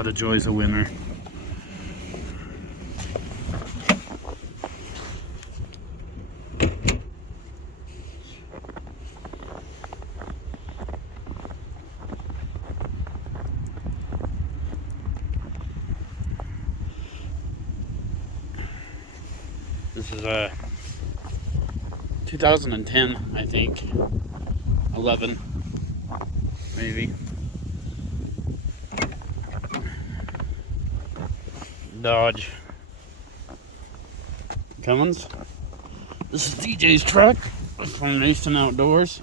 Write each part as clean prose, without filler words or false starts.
lot of joys of winter. This is a 2010, I think, 11, maybe. Dodge Cummins. This is DJ's truck from Mason Outdoors.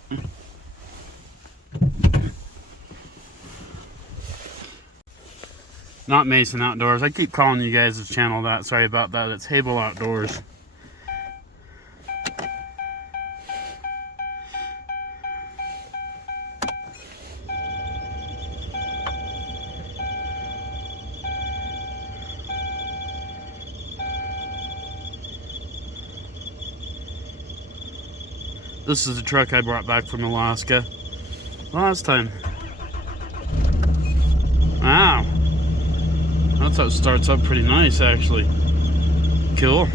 Not Mason Outdoors. I keep calling you guys' channel that. Sorry about that. It's Hable Outdoors. This is the truck I brought back from Alaska last time. Wow. That starts up pretty nice, actually. Cool.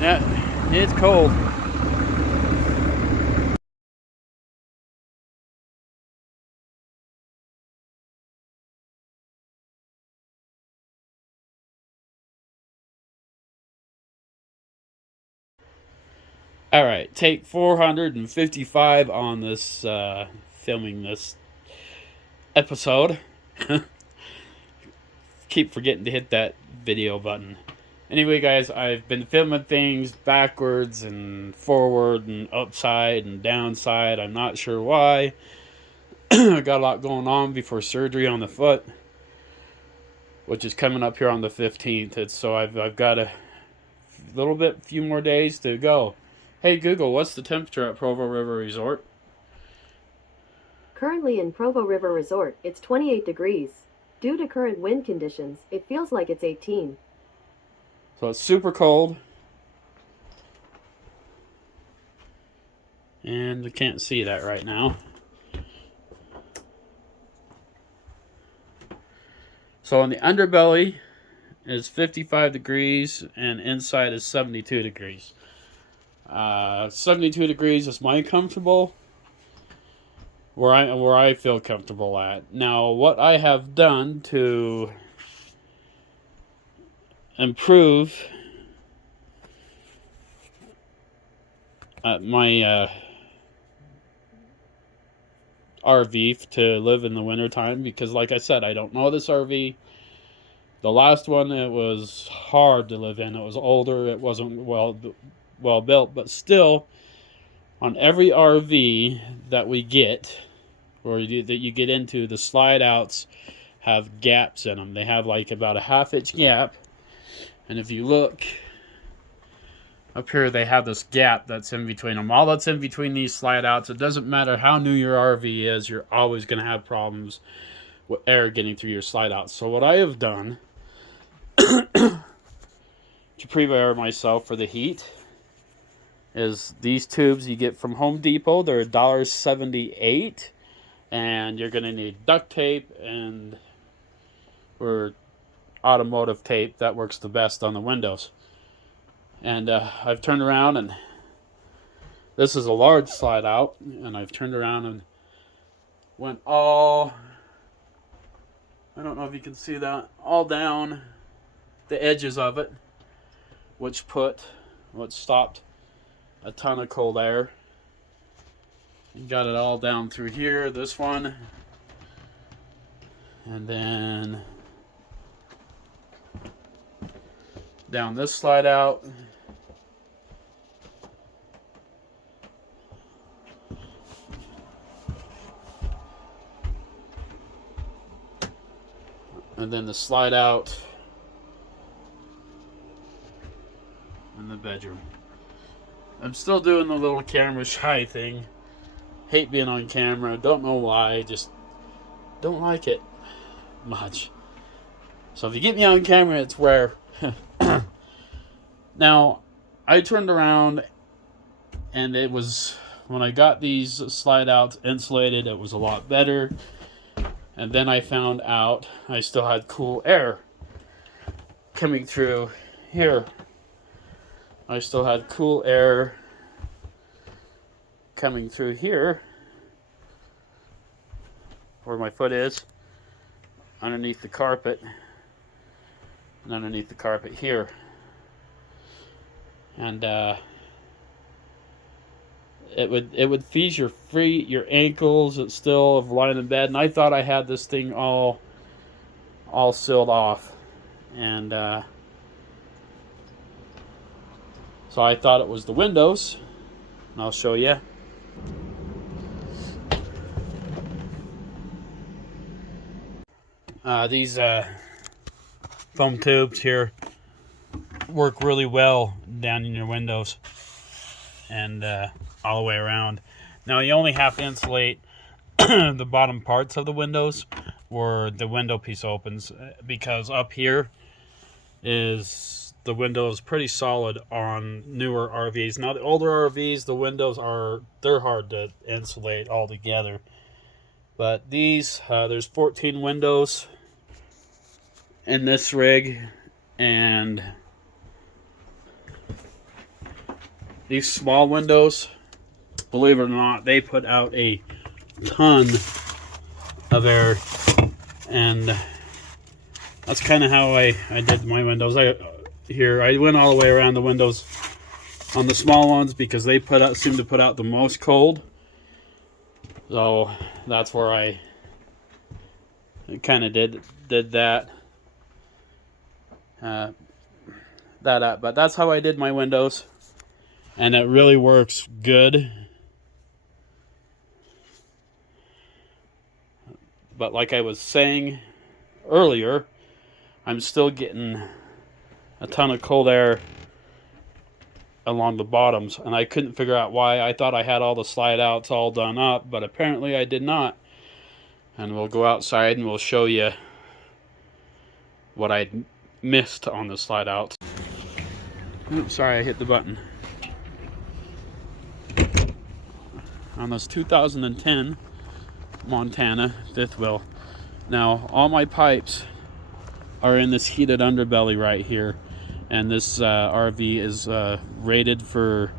Yeah, it's cold. All right, take 455 on this filming this episode. Keep forgetting to hit that video button. Anyway, guys, I've been filming things backwards and forward and upside and downside. I'm not sure why. I got a lot going on before surgery on the foot, which is coming up here on the 15th. So I've got a few more days to go. Hey Google, what's the temperature at Provo River Resort? Currently in Provo River Resort, it's 28 degrees. Due to current wind conditions, it feels like it's 18. So it's super cold. And I can't see that right now. So in the underbelly is 55 degrees and inside is 72 degrees. 72 degrees is my comfortable, where I feel comfortable at. Now, what I have done to improve my RV to live in the wintertime, because like I said, I don't know this RV. The last one, it was hard to live in. It was older. It wasn't well built, but still, on every RV that we get, or that you get into, the slide outs have gaps in them. They have like about a half-inch gap, and if you look up here, they have this gap that's in between them. All that's in between these slide outs, it doesn't matter how new your RV is, you're always going to have problems with air getting through your slide outs. So what I have done to prepare myself for the heat is these tubes you get from Home Depot. They're $1.78, and you're going to need duct tape or automotive tape that works the best on the windows. And I've turned around, and this is a large slide out, and I've turned around and went all, I don't know if you can see that, all down the edges of it, which stopped a ton of cold air. And got it all down through here, this one, and then down this slide out. and then the slide out in the bedroom. I'm still doing the little camera shy thing. Hate being on camera. Don't know why. Just don't like it much. So if you get me on camera, it's rare. Now, I turned around, and it was, when I got these slide outs insulated, it was a lot better. And then I found out I still had cool air coming through here. I still had cool air coming through here, where my foot is, underneath the carpet, and underneath the carpet here. And it would freeze your ankles. It's still of lying in bed, and I thought I had this thing all sealed off, and so I thought it was the windows, and I'll show you. These foam tubes here work really well down in your windows and all the way around. Now you only have to insulate the bottom parts of the windows where the window piece opens, because up here is the window is pretty solid on newer RVs. Now the older RVs, the windows they're hard to insulate altogether. But these, there's 14 windows in this rig, and these small windows, believe it or not, they put out a ton of air, and that's kind of how I did my windows. I went all the way around the windows on the small ones because they seem to put out the most cold. So that's where I kind of did that. But that's how I did my windows, and it really works good. But like I was saying earlier, I'm still getting a ton of cold air along the bottoms, and I couldn't figure out why. I thought I had all the slide outs all done up, but apparently I did not. And we'll go outside and we'll show you what I missed on the slide outs. Oops, sorry, I hit the button. On this 2010 Montana fifth wheel. Now all my pipes are in this heated underbelly right here, and this RV is rated for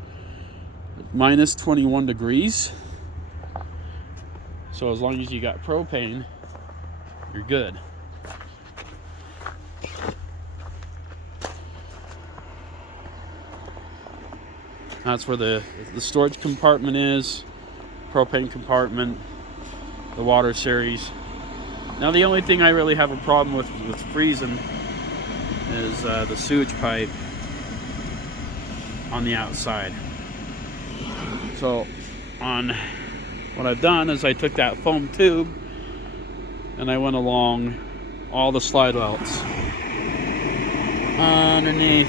minus 21 degrees. So as long as you got propane, you're good. That's where the storage compartment is, propane compartment, the water series. Now the only thing I really have a problem with freezing is the sewage pipe on the outside. So what I've done is I took that foam tube and I went along all the slide outs underneath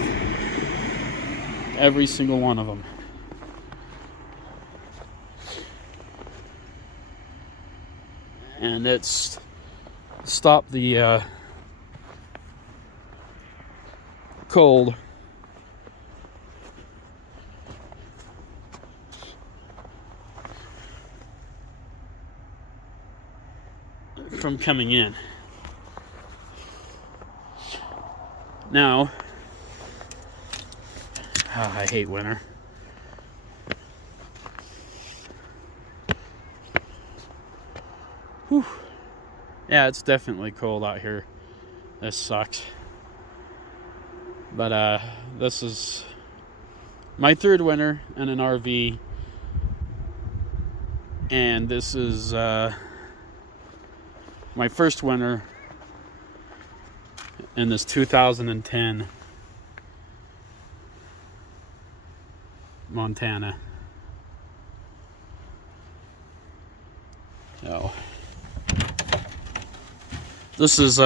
every single one of them. And it's stopped the cold from coming in. Now, I hate winter. Whew. Yeah, it's definitely cold out here. This sucks. But this is my third winter in an RV, and this is my first winter in this 2010 Montana. So this is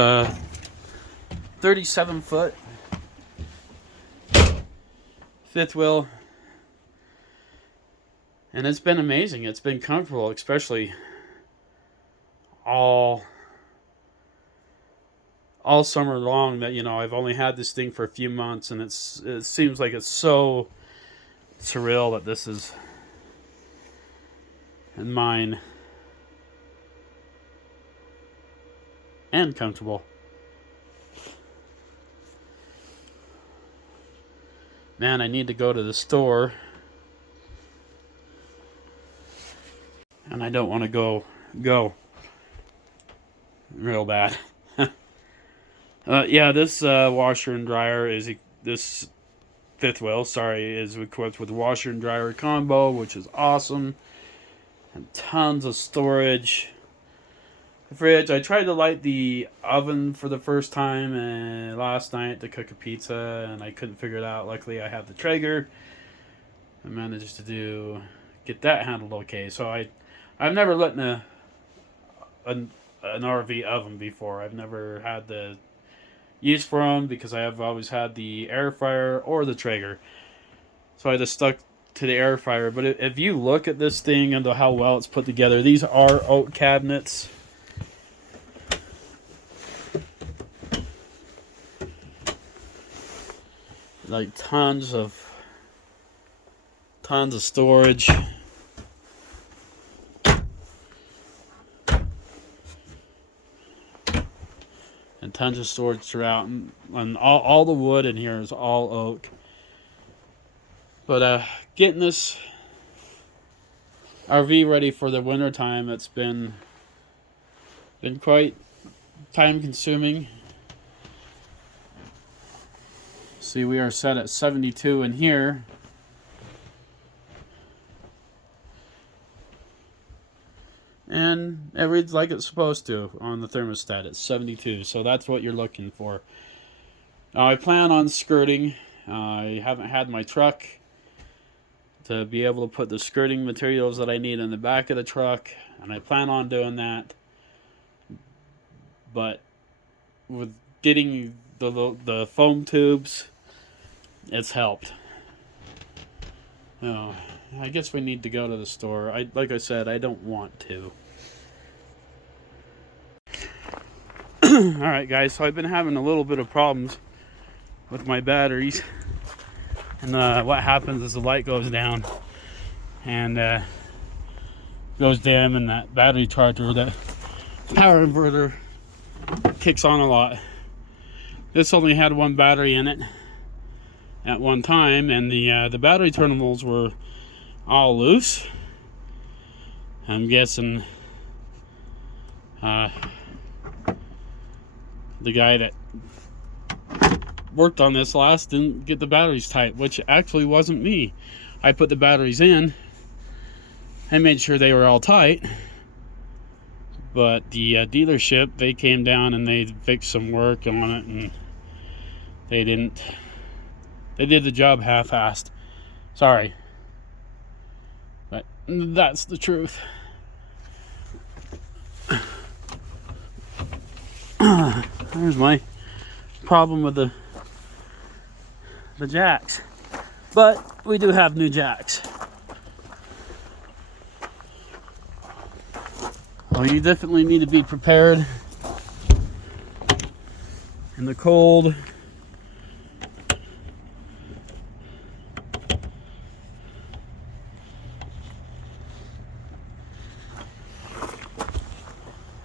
37-foot fifth wheel, and it's been amazing. It's been comfortable, especially all summer long. That, you know, I've only had this thing for a few months, and it seems like it's so surreal that this is in mine and comfortable. Man, I need to go to the store, and I don't want to go real bad. Yeah, this washer and dryer this fifth wheel, is equipped with washer and dryer combo, which is awesome, and tons of storage. The fridge, I tried to light the oven for the first time last night to cook a pizza, and I couldn't figure it out. Luckily, I have the Traeger. I managed to get that handled okay. So I've never lit an RV oven before. I've never had the use for them because I have always had the air fryer or the Traeger. So I just stuck to the air fryer. But if you look at this thing and how well it's put together, these are oak cabinets. Like tons of storage. And tons of storage throughout, and all the wood in here is all oak. But getting this RV ready for the winter time, it's been quite time consuming. See, we are set at 72 in here. And it reads like it's supposed to on the thermostat. It's 72, so that's what you're looking for. I plan on skirting. I haven't had my truck to be able to put the skirting materials that I need in the back of the truck, and I plan on doing that. But with getting the foam tubes, it's helped. Oh, I guess we need to go to the store. Like I said, I don't want to. Alright guys, so I've been having a little bit of problems with my batteries. And what happens is the light goes down and goes dim, and that battery charger, that power inverter, kicks on a lot. This only had one battery in it at one time, and the battery terminals were all loose. I'm guessing the guy that worked on this last didn't get the batteries tight, which actually wasn't me. I put the batteries in and made sure they were all tight, but the dealership, they came down and they fixed some work on it, and they did the job half-assed. Sorry, but that's the truth. There's my problem with the jacks, but we do have new jacks. Well, you definitely need to be prepared in the cold.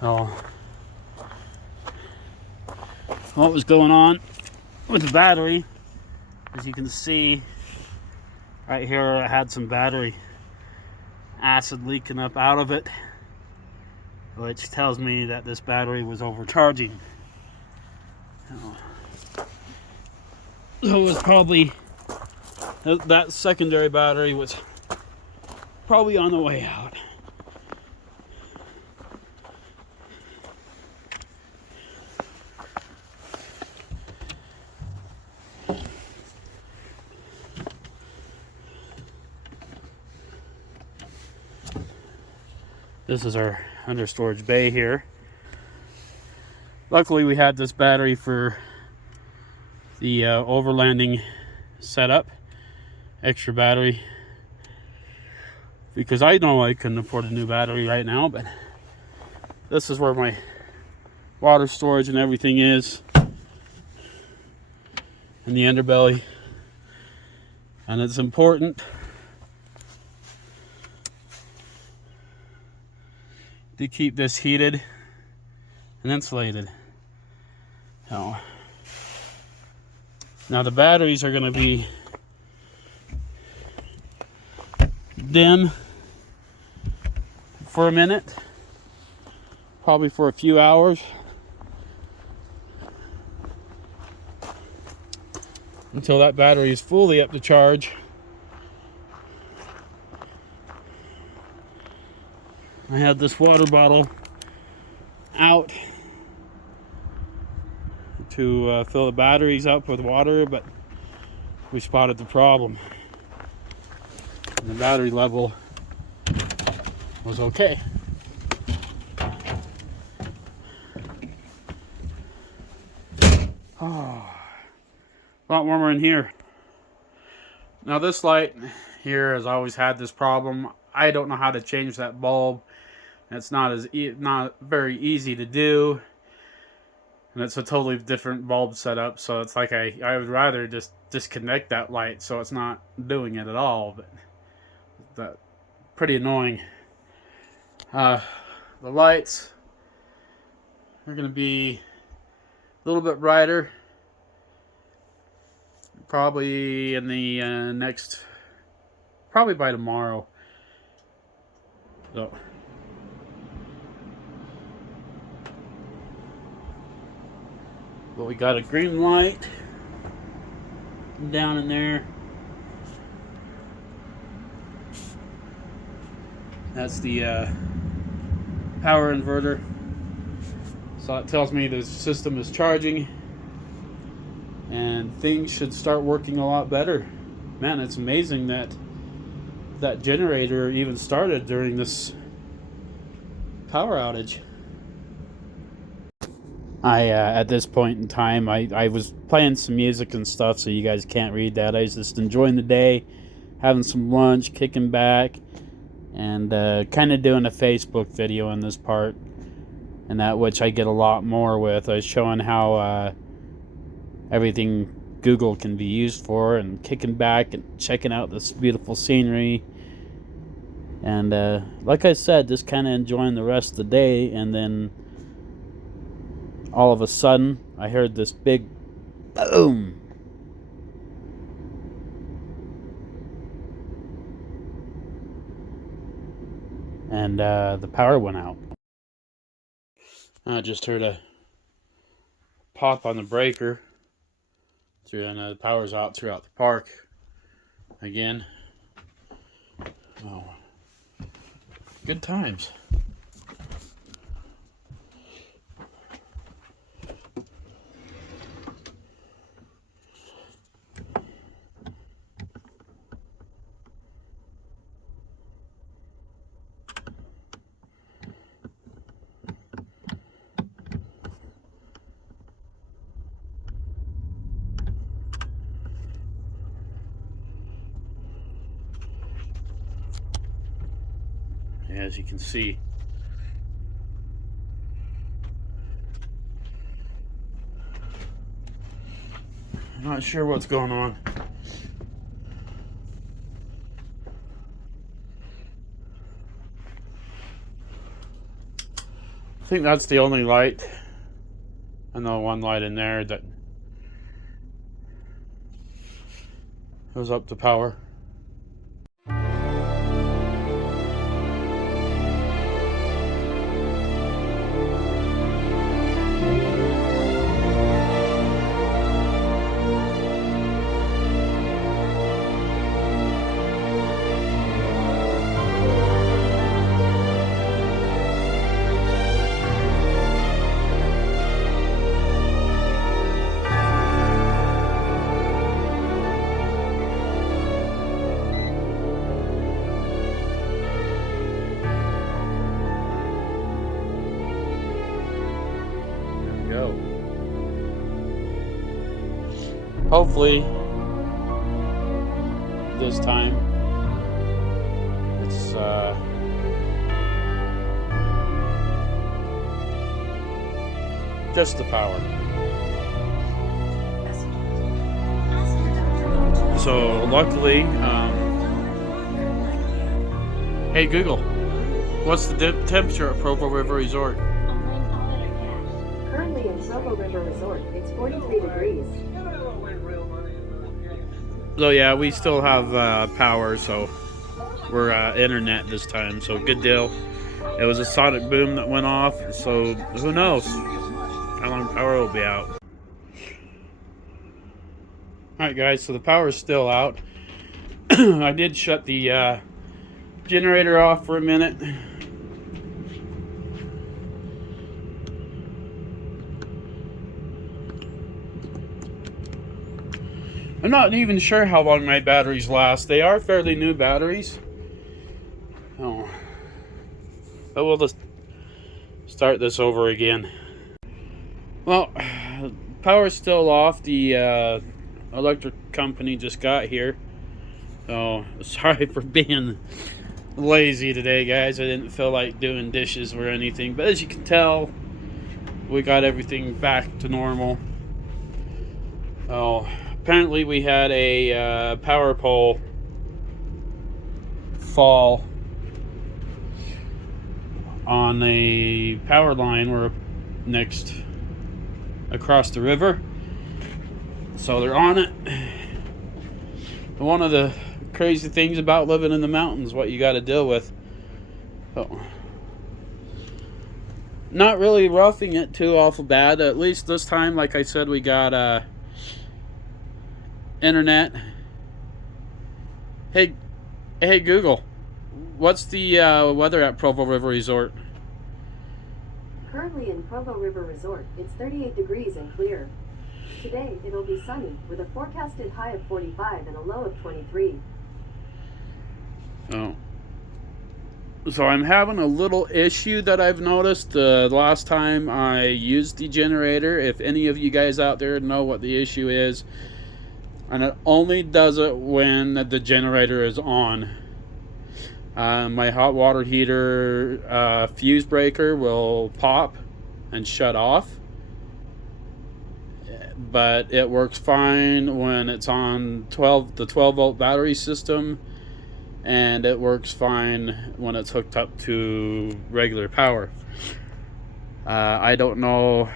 Oh, what was going on with the battery, as you can see right here, I had some battery acid leaking up out of it, which tells me that this battery was overcharging. So it was probably, that secondary battery was probably on the way out. This is our under storage bay here. Luckily we had this battery for the overlanding setup, extra battery, because I know I couldn't afford a new battery right now, but this is where my water storage and everything is, in the underbelly, and it's important to keep this heated and insulated. Now the batteries are going to be dim for a minute, probably for a few hours, until that battery is fully up to charge. I had this water bottle out to fill the batteries up with water, but we spotted the problem, and the battery level was okay. Oh, a lot warmer in here. Now this light here has always had this problem. I don't know how to change that bulb. It's not very easy to do, and it's a totally different bulb setup. So it's like I would rather just disconnect that light so it's not doing it at all. But that's pretty annoying. The lights are going to be a little bit brighter, probably in the probably by tomorrow. So but we got a green light down in there. That's the power inverter. So it tells me the system is charging and things should start working a lot better. Man, it's amazing that that generator even started during this power outage. At this point in time, I was playing some music and stuff, so you guys can't read that. I was just enjoying the day, having some lunch, kicking back, and kind of doing a Facebook video in this part, and that which I get a lot more with. I was showing how everything Google can be used for, and kicking back and checking out this beautiful scenery. And like I said, just kind of enjoying the rest of the day, and then all of a sudden, I heard this big boom. And the power went out. I just heard a pop on the breaker. And the power's out throughout the park again. Oh, good times. As you can see, I'm not sure what's going on. I think that's the only light, and the one light in there that goes up to power. hopefully this time it's just the power. So luckily, hey Google, what's the temperature at Provo River Resort? Currently in Provo River Resort, it's 43 degrees. So yeah, we still have power, so we're internet this time, so good deal. It was a sonic boom that went off, so who knows how long power will be out. Alright guys, so the power is still out. I did shut the generator off for a minute. I'm not even sure how long my batteries last. They are fairly new batteries. Oh. But we'll just start this over again. Well, power's still off. The electric company just got here. So, sorry for being lazy today, guys. I didn't feel like doing dishes or anything. But as you can tell, we got everything back to normal. Oh, apparently we had a power pole fall on a power line we're next across the river. So they're on it. One of the crazy things about living in the mountains, what you got to deal with. Oh. Not really roughing it too awful bad. At least this time, like I said, we got internet. Hey Google, what's the weather at Provo River Resort? Currently in Provo River Resort, it's 38 degrees and clear. Today, it'll be sunny, with a forecasted high of 45 and a low of 23. Oh. So I'm having a little issue that I've noticed the last time I used the generator. If any of you guys out there know what the issue is, and it only does it when the generator is on. My hot water heater fuse breaker will pop and shut off, but it works fine when it's on the 12 volt battery system, and it works fine when it's hooked up to regular power. I don't know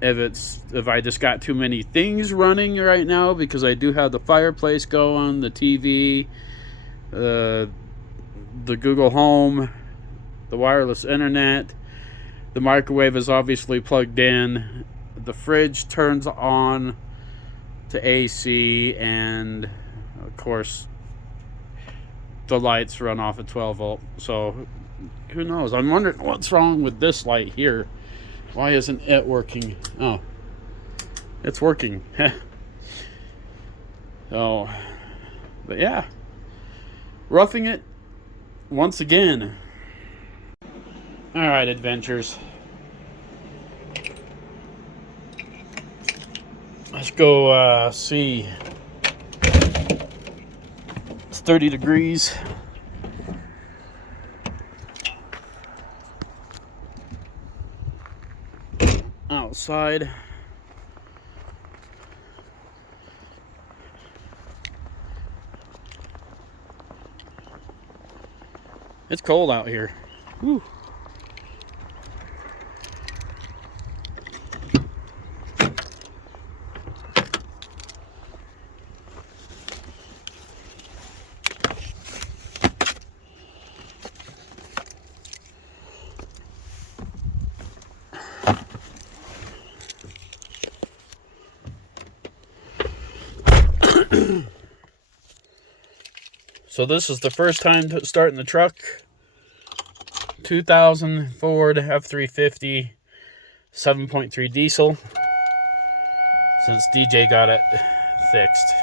if I just got too many things running right now, because I do have the fireplace going, the TV, the Google Home, the wireless internet, the microwave is obviously plugged in, the fridge turns on to AC, and of course the lights run off at 12 volt. So who knows? I'm wondering what's wrong with this light here. Why isn't it working? Oh, it's working. Oh, but yeah, roughing it once again. All right, adventures. Let's go see. It's 30 degrees. Outside. It's cold out here. Whew. So this is the first time starting the truck. 2000 Ford F350 7.3 diesel since DJ got it fixed.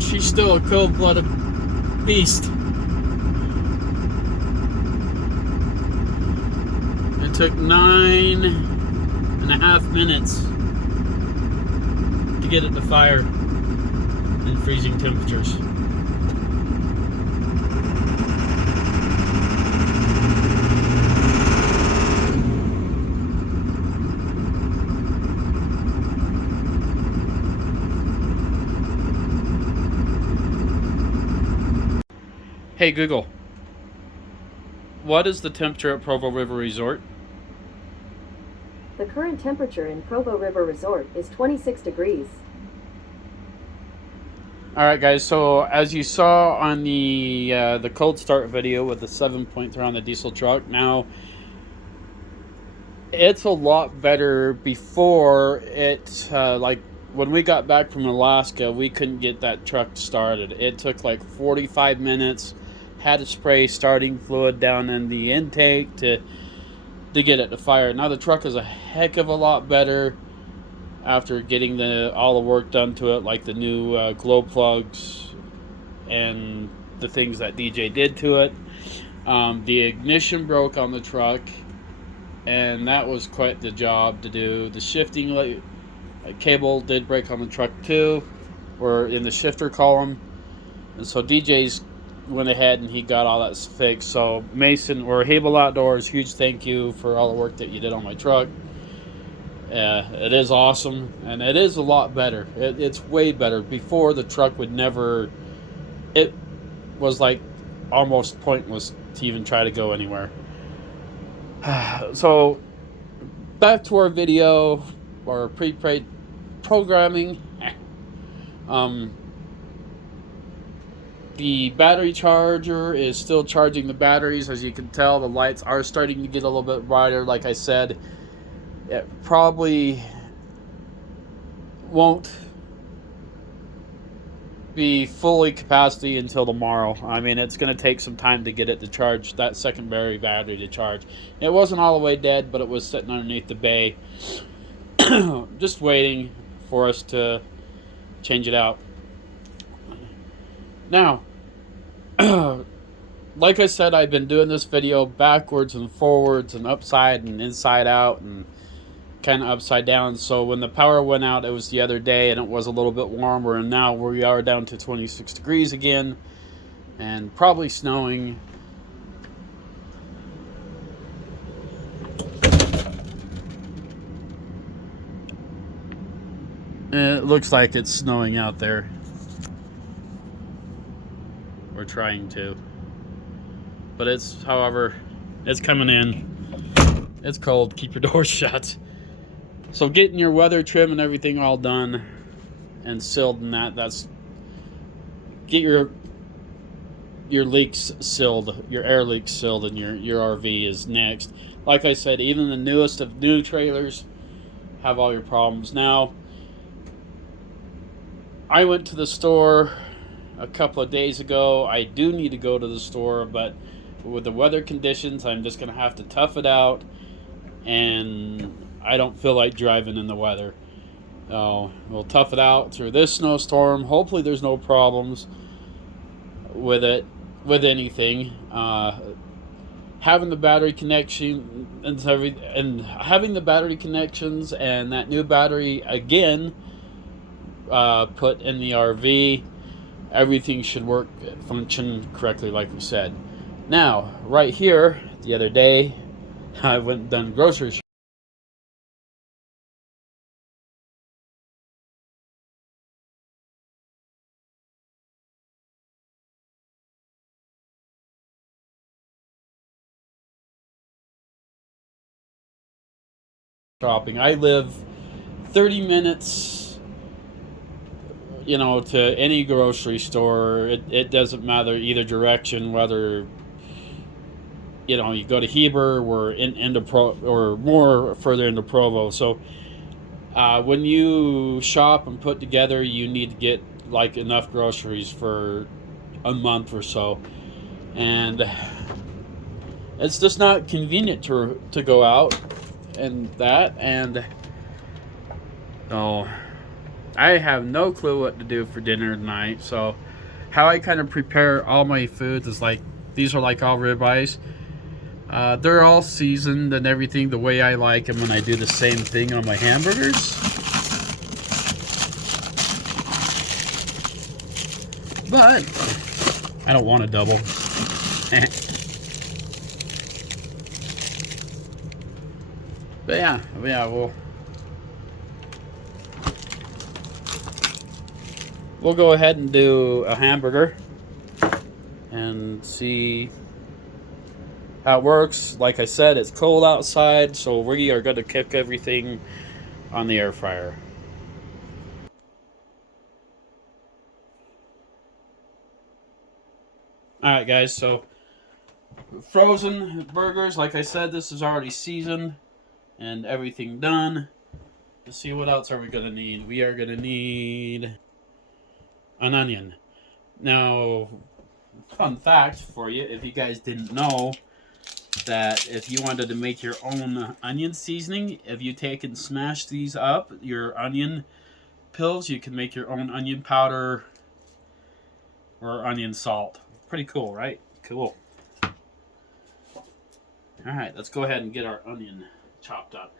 she's still a cold-blooded beast. It took 9.5 minutes to get it to fire in freezing temperatures. Hey Google, what is the temperature at Provo River Resort? The current temperature in Provo River Resort is 26 degrees. Alright guys, so as you saw on the cold start video with the 7.3 on the diesel truck, now it's a lot better. Before it, like when we got back from Alaska, we couldn't get that truck started. It took like 45 minutes, had to spray starting fluid down in the intake to get it to fire. Now the truck is a heck of a lot better after getting all the work done to it, like the new glow plugs and the things that DJ did to it. The ignition broke on the truck, and that was quite the job to do. The shifting cable did break on the truck too, or in the shifter column, and so DJ's went ahead and he got all that fixed. So Mason or Hable Outdoors, huge thank you for all the work that you did on my truck. It is awesome, and it is a lot better. It's way better. Before, the truck would never, it was like almost pointless to even try to go anywhere. So back to our video, our pre-paid programming. The battery charger is still charging the batteries. As you can tell, the lights are starting to get a little bit brighter. Like I said, it probably won't be fully capacity until tomorrow. I mean, it's going to take some time to get it to charge, that secondary battery to charge. It wasn't all the way dead, but it was sitting underneath the bay, just waiting for us to change it out. Now, like I said, I've been doing this video backwards and forwards and upside and inside out and kind of upside down. So when the power went out, it was the other day, and it was a little bit warmer, and now we are down to 26 degrees again and probably snowing. It looks like it's snowing out there. We're trying to, but it's, however, it's coming in. It's cold. Keep your doors shut. So getting your weather trim and everything all done and sealed, and that's get your leaks sealed, your air leaks sealed in your RV is next. Like I said, even the newest of new trailers have all your problems. Now, I went to the store a couple of days ago. I do need to go to the store, but with the weather conditions, I'm just going to have to tough it out, and I don't feel like driving in the weather. We'll tough it out through this snowstorm. Hopefully there's no problems with it, with anything. Having the battery connection and having the battery connections and that new battery again put in the RV, everything should function correctly, like we said. Now, right here, the other day, I went and done grocery shopping. I live 30 minutes, to any grocery store. It doesn't matter either direction, whether you go to Heber or or more further into Provo. So when you shop and put together, you need to get like enough groceries for a month or so, and it's just not convenient to go out and that. And I have no clue what to do for dinner tonight. So how I kind of prepare all my foods is like, these are like all ribeyes. They're all seasoned and everything the way I like them, and I do the same thing on my hamburgers. But I don't want a double. But yeah, we'll go ahead and do a hamburger and see how it works. Like I said, it's cold outside, so we are going to cook everything on the air fryer. Alright guys, so frozen burgers, like I said, this is already seasoned and everything done. Let's see, what else are we going to need? We are going to need an onion. Now, fun fact for you, if you guys didn't know, that if you wanted to make your own onion seasoning, if you take and smash these up, your onion pills, you can make your own onion powder or onion salt. Pretty cool, right? Cool. Alright, let's go ahead and get our onion chopped up.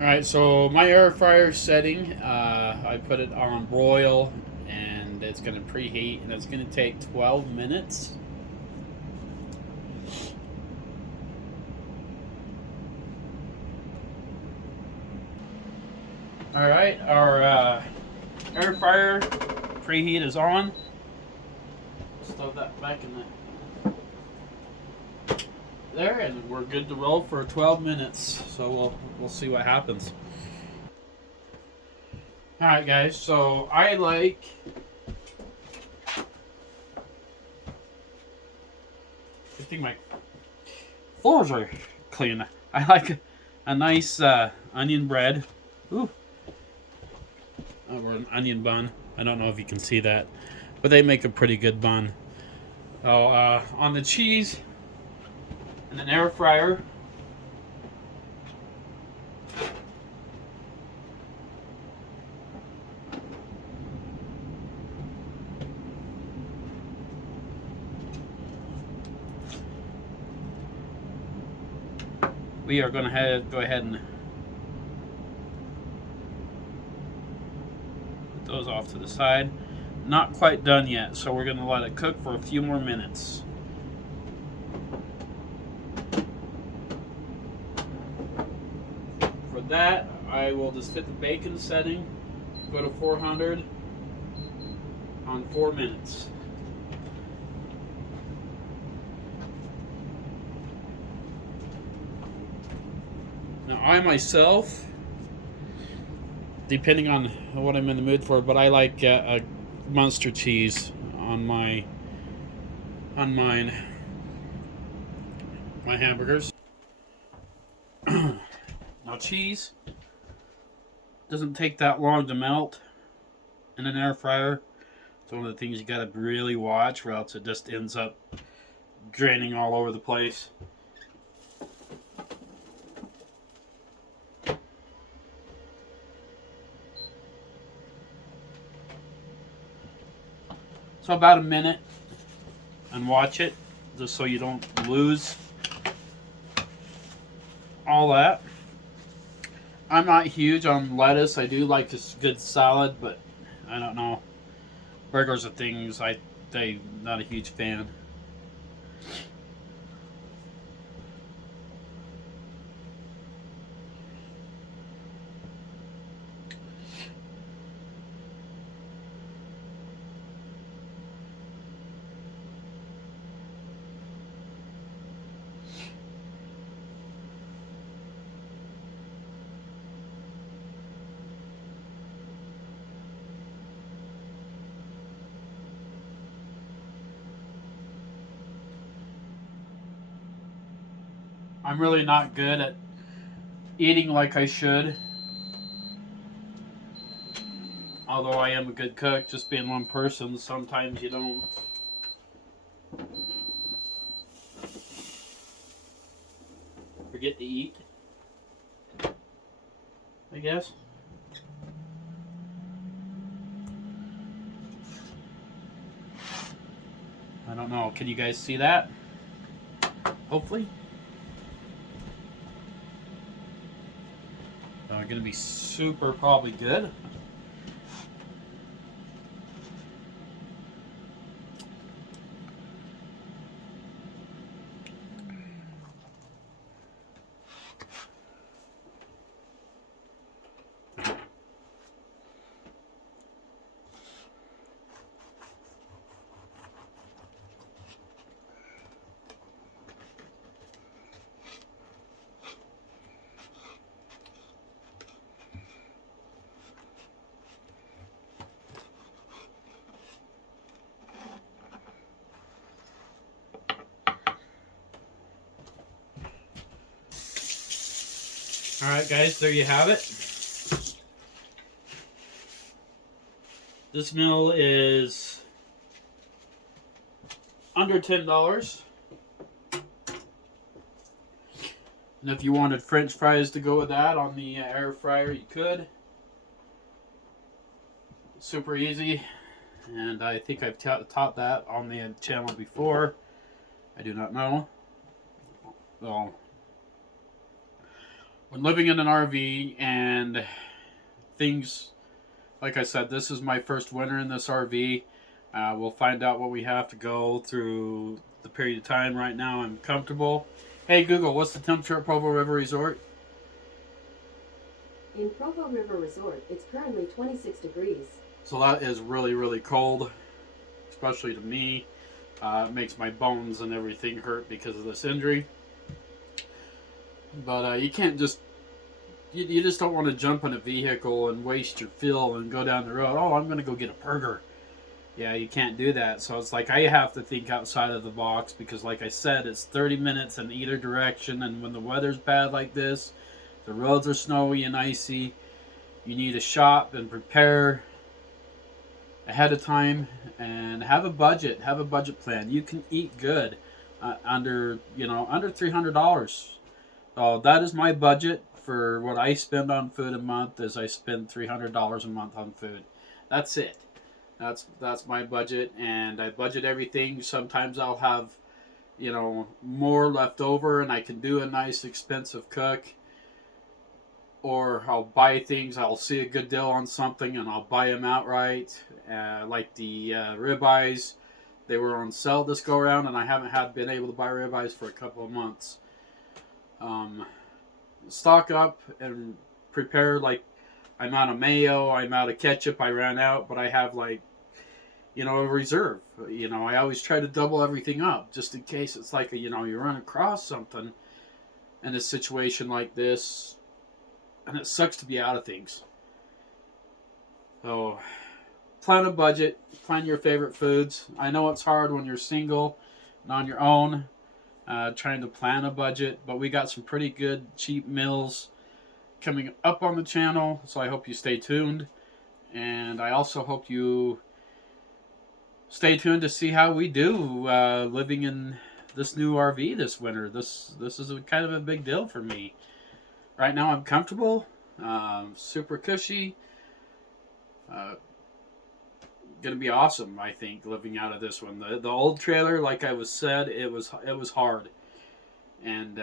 Alright, so my air fryer setting, I put it on broil, and it's going to preheat, and it's going to take 12 minutes. Alright, our air fryer preheat is on. Stuff that back in there, and we're good to roll for 12 minutes. So we'll see what happens. All right, guys. So I like I think my floors are clean. I like a nice onion bread. Ooh. Or an onion bun. I don't know if you can see that, but they make a pretty good bun. Oh, on the cheese and an air fryer. We are going to go ahead and put those off to the side. Not quite done yet, so we're going to let it cook for a few more minutes. For that, I will just hit the bacon setting, go to 400 on 4 minutes. Now, I myself, depending on what I'm in the mood for, but I like a Munster cheese on my my hamburgers. Now, cheese doesn't take that long to melt in an air fryer. It's one of the things you gotta really watch, or else it just ends up draining all over the place. So about a minute and watch it, just so you don't lose all that. I'm not huge on lettuce. I do like a good salad, but I don't know. Burgers and things, I'm not a huge fan. I'm really not good at eating like I should. Although I am a good cook, just being one person, sometimes you don't forget to eat, I guess. I don't know. Can you guys see that? Hopefully. Going to be super probably good. Alright guys, there you have it. This meal is under $10. And if you wanted French fries to go with that on the air fryer, you could. Super easy. And I think I've taught that on the channel before. I do not know. Well, when living in an RV and things, like I said, this is my first winter in this RV. We'll find out what we have to go through the period of time. Right now I'm comfortable. Hey Google, what's the temperature at Provo River Resort? In Provo River Resort, it's currently 26 degrees. So that is really, really cold, especially to me. It makes my bones and everything hurt because of this injury. But you can't just, you just don't want to jump in a vehicle and waste your fuel and go down the road. Oh, I'm going to go get a burger. Yeah, you can't do that. So it's like I have to think outside of the box because, like I said, it's 30 minutes in either direction. And when the weather's bad like this, the roads are snowy and icy, you need to shop and prepare ahead of time and have a budget. Have a budget plan. You can eat good under $300. So that is my budget for what I spend on food a month. Is I spend $300 a month on food. That's it. That's my budget, and I budget everything. Sometimes I'll have, more left over, and I can do a nice expensive cook. Or I'll buy things. I'll see a good deal on something, and I'll buy them outright. Like the ribeyes, they were on sale this go around, and I haven't been able to buy ribeyes for a couple of months. Stock up and prepare. Like, I'm out of mayo, I'm out of ketchup, I ran out, but I have a reserve. I always try to double everything up just in case it's like you run across something in a situation like this, and it sucks to be out of things. So plan a budget, plan your favorite foods. I know it's hard when you're single and on your own, trying to plan a budget, but we got some pretty good cheap meals coming up on the channel, so I hope you stay tuned. And I also hope you stay tuned to see how we do living in this new RV this winter. This is kind of a big deal for me. Right now I'm comfortable, super cushy. gonna be awesome. I think living out of this one. The old trailer, like I was said, it was hard, and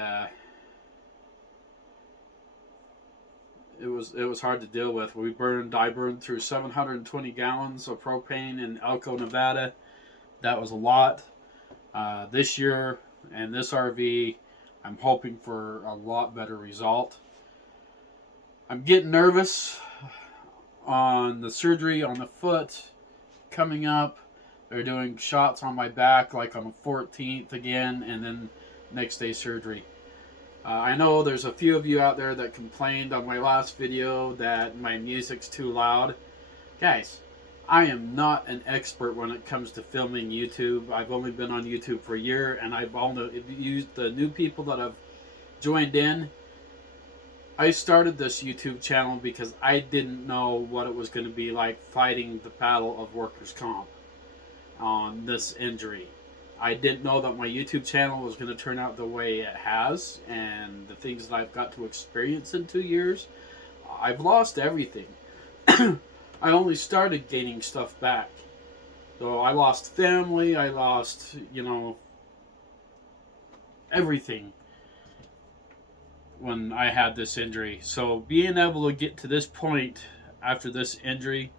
it was hard to deal with. I burned through 720 gallons of propane in Elko, Nevada. That was a lot. This year and this RV, I'm hoping for a lot better result. I'm getting nervous on the surgery on the foot coming up. They're doing shots on my back like on the 14th again, and then next day surgery. I know there's a few of you out there that complained on my last video that my music's too loud. Guys, I am not an expert when it comes to filming YouTube. I've only been on YouTube for a year, and I've only used the new people that have joined in. I started this YouTube channel because I didn't know what it was going to be like fighting the battle of workers' comp on this injury. I didn't know that my YouTube channel was going to turn out the way it has, and the things that I've got to experience in 2 years. I've lost everything. I only started gaining stuff back. So I lost family, I lost, everything when I had this injury. So being able to get to this point after this injury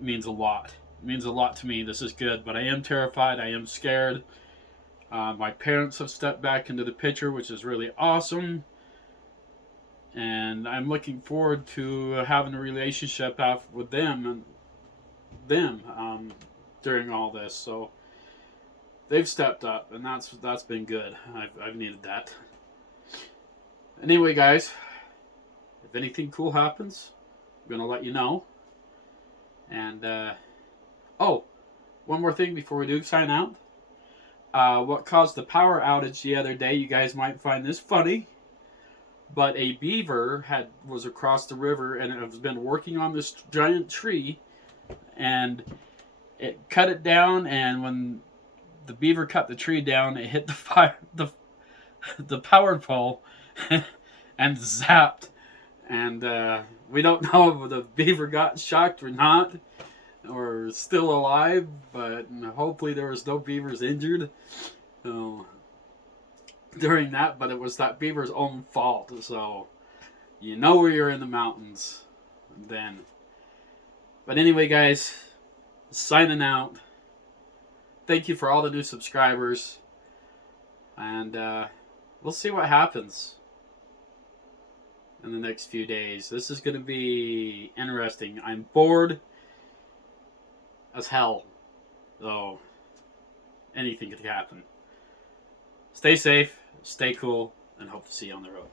means a lot. It means a lot to me. This is good, but I am terrified. I am scared. My parents have stepped back into the picture, which is really awesome. And I'm looking forward to having a relationship with them during all this. So they've stepped up, and that's been good. I've needed that. Anyway, guys, if anything cool happens, I'm gonna let you know. And one more thing before we do sign out. What caused the power outage the other day? You guys might find this funny, but a beaver was across the river and it has been working on this giant tree, and it cut it down. And when the beaver cut the tree down, it hit the power pole and zapped. And we don't know if the beaver got shocked or not, or still alive, but hopefully there was no beavers injured during that. But it was that beaver's own fault, so you know where you're in the mountains then. But anyway, guys, signing out. Thank you for all the new subscribers, and we'll see what happens in the next few days. This is going to be interesting. I'm bored as hell, so anything could happen. Stay safe, stay cool, and hope to see you on the road.